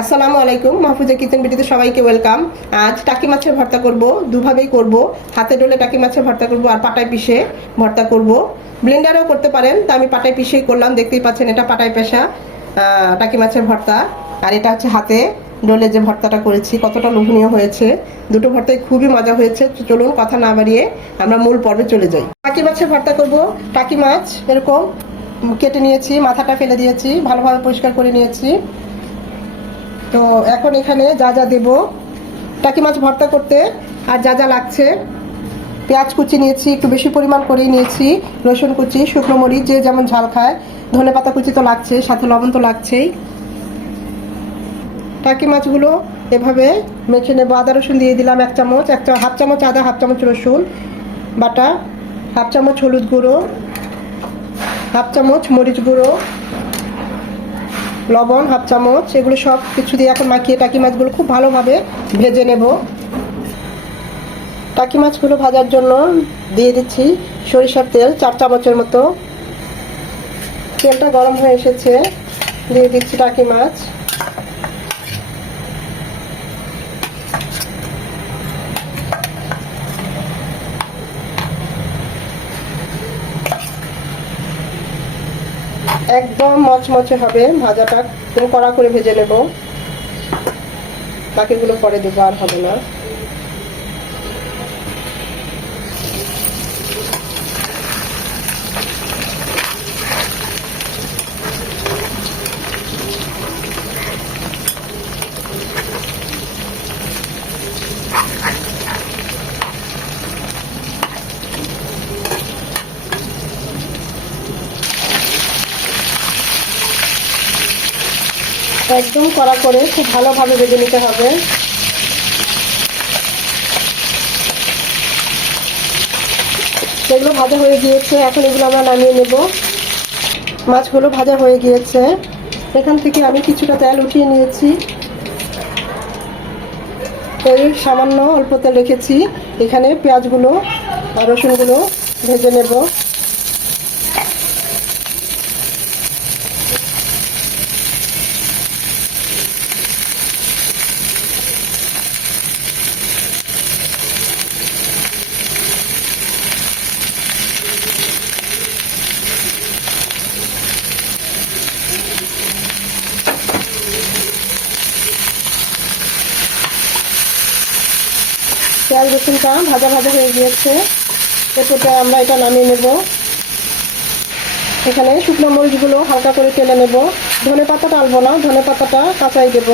আসসালামু আলাইকুম মাহফুজা কিচেন বিটিতে সবাইকে ওয়েলকাম। আজ টাকি মাছের ভর্তা করব, দুভাবেই করব। হাতে ডলে টাকি মাছের ভর্তা করব আর পাটায় পিষে ভর্তা করব। ব্লেন্ডারেও করতে পারেন, তা আমি পাটায় পিষেই করলাম, দেখতেই পাচ্ছেন এটা পাটায় পেশা টাকি মাছের ভর্তা। আর এটা হচ্ছে হাতে ডোলে যে ভর্তাটা করেছি, কতটা লোভনীয় হয়েছে। দুটো ভর্তায় খুবই মজা হয়েছে চলুন কথা না বাড়িয়ে আমরা মূল পর্বে চলে যাই। টাকি মাছের ভর্তা করব, টাকি মাছ এরকম কেটে নিয়েছি, মাথাটা ফেলে দিয়েছি, ভালোভাবে পরিষ্কার করে নিয়েছি। তো এখন এখানে যা যা দেব, টাকি মাছ ভর্তা করতে আর যা যা লাগছে। পেঁয়াজ কুচি নিয়েছি, একটু বেশি পরিমাণ করেই নিয়েছি। রসুন কুচি, শুকনো মরিচ, যে যেমন ঝাল খায়। ধনে পাতা কুচি তো লাগছে সাথে লবণ তো লাগছেই। টাকি মাছগুলো এভাবে মেখে নেব। আদা রসুন দিয়ে দিলাম এক চামচ, এক হাফ চামচ আদা, হাফ চামচ রসুন, বাটা, হাফ চামচ হলুদ গুঁড়ো, হাফ চামচ মরিচ গুঁড়ো লবণ, হাফ চামচ, এগুলো সব কিছু দিয়ে এখন মাখিয়ে টাকি মাছগুলো খুব ভালোভাবে ভেজে নেব। টাকি মাছগুলো ভাজার জন্য দিয়ে দিচ্ছি সরিষার তেল, চার চামচের মতো। তেলটা গরম হয়ে এসেছে, দিয়ে দিচ্ছি টাকি মাছ। একদম মচমচে হবে ভাজাটা। কড়া করে ভেজে নেব। বাকিগুলো পরে দেবো আর হবে না। একদম কড়া করে খুব ভালোভাবে ভেজে নিতে হবে। এগুলো ভাজা হয়ে গিয়েছে, এখন এগুলো আমরা নামিয়ে নেব। মাছগুলো ভাজা হয়ে গিয়েছে। এখান থেকে আমি কিছুটা তেল উঠিয়ে নিয়েছি। এই সামান্য অল্প তেল রেখেছি। এখানে পেঁয়াজগুলো রসুনগুলো ভেজে নেব। পেঁয়াজ রসুনটা ভাজা ভাজা হয়ে গিয়েছে। এরপরে আমরা এটা নামিয়ে নেব। এখানে শুকনো মরিচগুলো হালকা করে তেলে নেব। ধনে পাতা টালবো না, ধনে পাতাটা কাঁচাই দেব।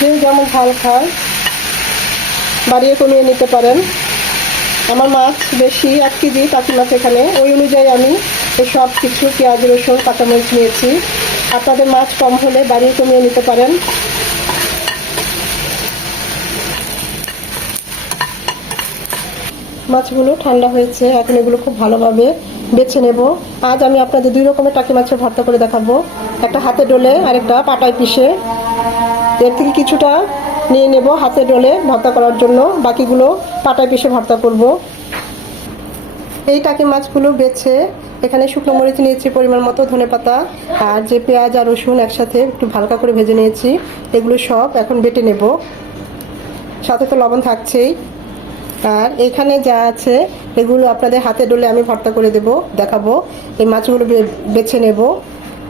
যে যেমন ঝাল খায়, বাড়িয়ে কমিয়ে নিতে পারেন। আমার মাছ বেশি এক কেজি কাঁচি মাছ এখানে। ওই অনুযায়ী আমি এই সব কিছু পেঁয়াজ, রসুন, কাঁচামরিচ নিয়েছি। আপনাদের মাছ কম হলে বাড়িয়ে কমিয়ে নিতে পারেন। মাছগুলো ঠান্ডা হয়েছে, এখন এগুলো খুব ভালোভাবে বেছে নেব। আজ আমি আপনাদের দুই রকমের টাকি মাছের ভর্তা করে দেখাবো। একটা হাতে ডোলে আর একটা পাটায় পিষে। এর থেকে কিছুটা নিয়ে নেব হাতে ডোলে ভর্তা করার জন্য। বাকিগুলো পাটায় পিষে ভর্তা করব। এই টাকি মাছগুলো বেছে এখানে শুকনো মরিচ নিয়েছি পরিমাণ মতো, ধনে পাতা আর যে পেঁয়াজ আর রসুন একসাথে একটু হালকা করে ভেজে নিয়েছি। এগুলো সব এখন বেটে নেব। সাথে তো লবণ থাকছেই। আর এখানে যা আছে, এগুলো আপনাদের হাতে ডলে আমি ভর্তা করে দেব, দেখাবো। এই মাছগুলো বেছে নেব।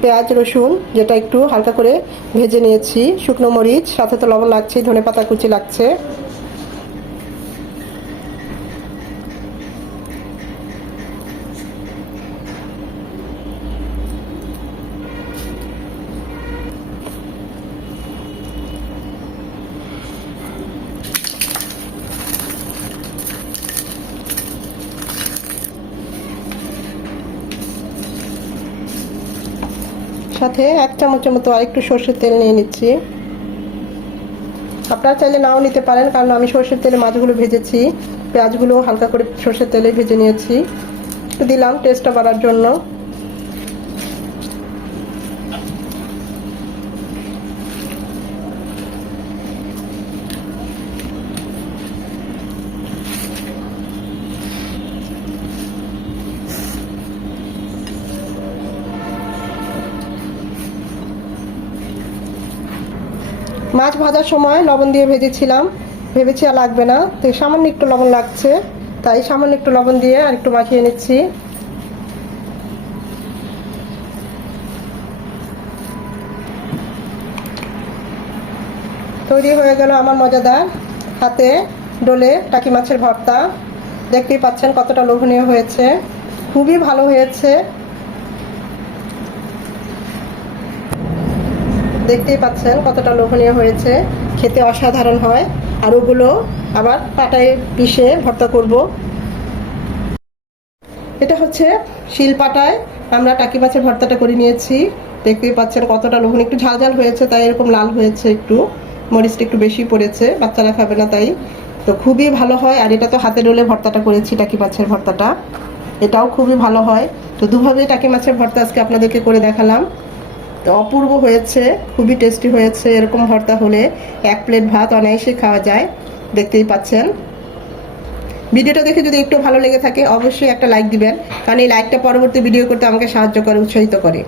পেঁয়াজ, রসুন, যেটা একটু হালকা করে ভেজে নিয়েছি, শুকনো মরিচ, সাথে তো লবণ লাগছে ধনে পাতা কুচি লাগছে। সাথে এক চামচের মতো আরেকটু সর্ষের তেল নিয়ে নিচ্ছি। আপনারা চাইলে নাও নিতে পারেন, কারণ আমি সর্ষের তেলে মাছগুলো ভেজেছি। পেঁয়াজগুলো হালকা করে সর্ষের তেলে ভেজে নিয়েছি। দিলাম টেস্টটা বাড়ার জন্য। মাছ ভাজার সময় লবণ দিয়ে ভেজেছিলাম। ভেবেছি আর লাগবে না। তো সামান্য একটু লবণ লাগছে। তাই সামান্য একটু লবণ দিয়ে আর একটু মাখিয়ে নিচ্ছি। তৈরি হয়ে গেল আমার মজাদার হাতে ডোলে টাকি মাছের ভর্তা। দেখতেই পাচ্ছেন কতটা লোভনীয় হয়েছে। খুবই ভালো হয়েছে। দেখতেই পাচ্ছেন কতটা লোভনীয় হয়েছে। খেতে অসাধারণ হয়। আর ওগুলো আবার পাটায় পিষে ভর্তা করব। এটা হচ্ছে শিল পাটায়। আমরা টাকি মাছের ভর্তাটা করে নিয়েছি। দেখতেই পাচ্ছেন কতটা লোভনীয়। একটু ঝাল ঝাল হয়েছে, তাই এরকম লাল হয়েছে একটু। মরিচটা একটু বেশি পড়েছে, বাচ্চারা খাবে না তাই। তো খুবই ভালো হয়। আর এটা তো হাতে ডলে ভর্তাটা করেছি, টাকি মাছের ভর্তাটা। এটাও খুবই ভালো হয়। তো দুভাবে টাকি মাছের ভর্তা আজকে আপনাদেরকে করে দেখালাম। তো অপূর্ব হয়েছে, খুবই টেস্টি হয়েছে। এরকম ভর্তা হলে এক প্লেট ভাত অনায়াসে খাওয়া যায়। দেখতেই পাচ্ছেন। ভিডিওটা দেখে যদি একটু ভালো লেগে থাকে, অবশ্যই একটা লাইক দিবেন। কারণ এই লাইকটা পরবর্তী ভিডিও করতে আমাকে সাহায্য করে, উৎসাহিত করে।